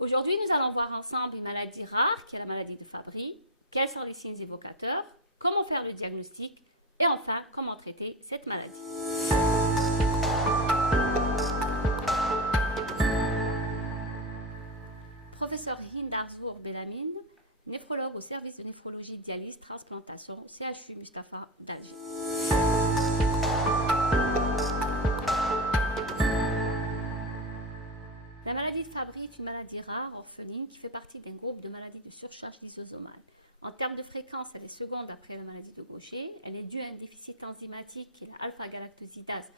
Aujourd'hui, nous allons voir ensemble une maladie rare qui est la maladie de Fabry, quels sont les signes évocateurs, comment faire le diagnostic et enfin comment traiter cette maladie. Professeur Hind Arzour Belhamine, néphrologue au service de néphrologie dialyse transplantation CHU Mustapha d'Alger. La maladie de Fabry est une maladie rare, orpheline, qui fait partie d'un groupe de maladies de surcharge lysosomale. En termes de fréquence, elle est seconde après la maladie de Gaucher. Elle est due à un déficit enzymatique qui est l'alpha-galactosidase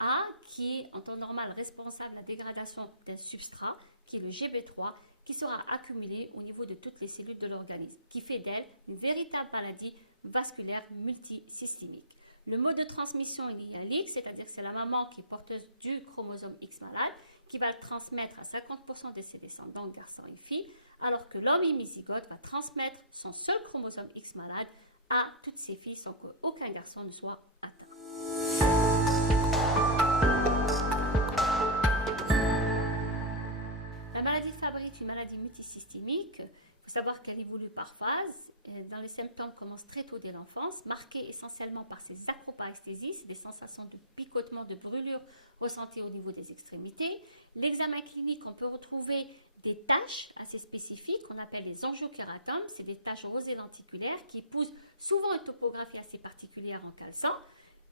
A, qui est en temps normal responsable de la dégradation d'un substrat, qui est le GB3, qui sera accumulé au niveau de toutes les cellules de l'organisme, qui fait d'elle une véritable maladie vasculaire multisystémique. Le mode de transmission est lié à l'X, c'est-à-dire que c'est la maman qui est porteuse du chromosome X malade, qui va le transmettre à 50% de ses descendants, garçons et filles, alors que l'homme hémizygote va transmettre son seul chromosome X malade à toutes ses filles sans qu'aucun garçon ne soit atteint. La maladie de Fabry est une maladie multisystémique. Il faut savoir qu'elle évolue par phase. Dans les symptômes commencent très tôt dès l'enfance, marqués essentiellement par ces acroparesthésies, c'est des sensations de picotement, de brûlure ressenties au niveau des extrémités. L'examen clinique, on peut retrouver des taches assez spécifiques qu'on appelle les angiokératomes, c'est des taches rosées lenticulaires qui épousent souvent une topographie assez particulière en calçant,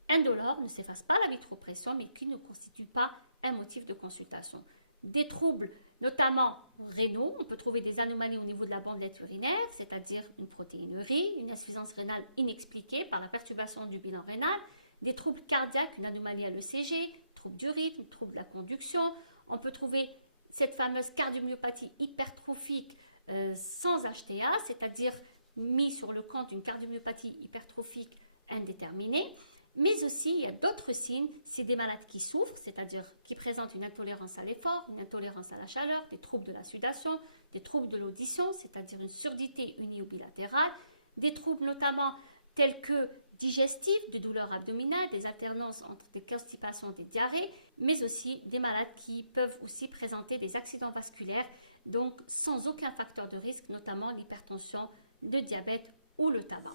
indolores, ne s'effacent pas la vitropression mais qui ne constituent pas un motif de consultation. Des troubles, notamment rénaux, on peut trouver des anomalies au niveau de la bandelette urinaire, c'est-à-dire une protéinurie, une insuffisance rénale inexpliquée par la perturbation du bilan rénal, des troubles cardiaques, une anomalie à l'ECG, troubles du rythme, troubles de la conduction. On peut trouver cette fameuse cardiomyopathie hypertrophique sans HTA, c'est-à-dire mis sur le compte d'une cardiomyopathie hypertrophique indéterminée. Mais aussi, il y a d'autres signes, c'est des malades qui souffrent, c'est-à-dire qui présentent une intolérance à l'effort, une intolérance à la chaleur, des troubles de la sudation, des troubles de l'audition, c'est-à-dire une surdité uni- ou bilatérale, des troubles notamment tels que digestifs, de douleurs abdominales, des alternances entre des constipations et des diarrhées, mais aussi des malades qui peuvent aussi présenter des accidents vasculaires, donc sans aucun facteur de risque, notamment l'hypertension, le diabète ou le tabac.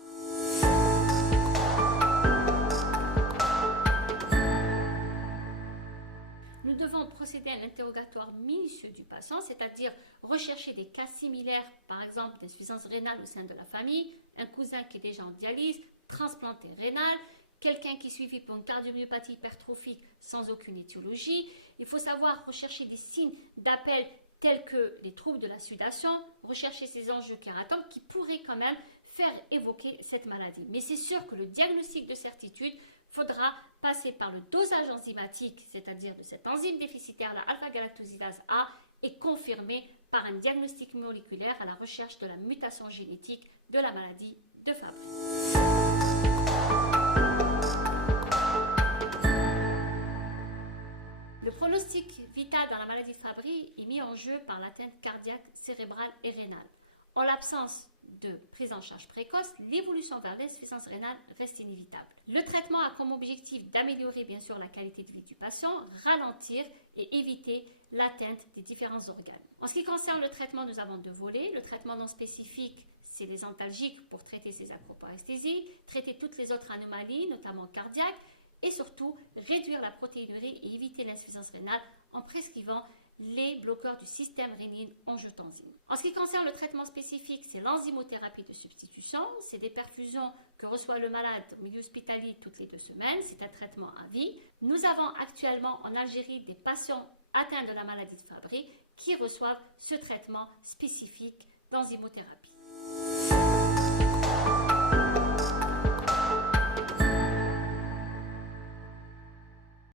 Nous devons procéder à l'interrogatoire minutieux du patient, c'est-à-dire rechercher des cas similaires, par exemple d'insuffisance rénale au sein de la famille, un cousin qui est déjà en dialyse, transplanté rénal, quelqu'un qui est suivi pour une cardiomyopathie hypertrophique sans aucune étiologie. Il faut savoir rechercher des signes d'appel tels que les troubles de la sudation, rechercher ces angiokératomes qui pourraient quand même faire évoquer cette maladie. Mais c'est sûr que le diagnostic de certitude faudra passer par le dosage enzymatique, c'est-à-dire de cette enzyme déficitaire, la alpha-galactosidase A, et confirmé par un diagnostic moléculaire à la recherche de la mutation génétique de la maladie de Fabry. Le pronostic vital dans la maladie de Fabry est mis en jeu par l'atteinte cardiaque, cérébrale et rénale. En l'absence de prise en charge précoce, l'évolution vers l'insuffisance rénale reste inévitable. Le traitement a comme objectif d'améliorer bien sûr la qualité de vie du patient, ralentir et éviter l'atteinte des différents organes. En ce qui concerne le traitement, nous avons deux volets. Le traitement non spécifique, c'est les antalgiques pour traiter ces acroparesthésies, traiter toutes les autres anomalies, notamment cardiaques, et surtout réduire la protéinurie et éviter l'insuffisance rénale en prescrivant les bloqueurs du système rénine-angiotensine. En ce qui concerne le traitement spécifique, c'est l'enzymothérapie de substitution. C'est des perfusions que reçoit le malade au milieu hospitalier toutes les 2 semaines. C'est un traitement à vie. Nous avons actuellement en Algérie des patients atteints de la maladie de Fabry qui reçoivent ce traitement spécifique d'enzymothérapie.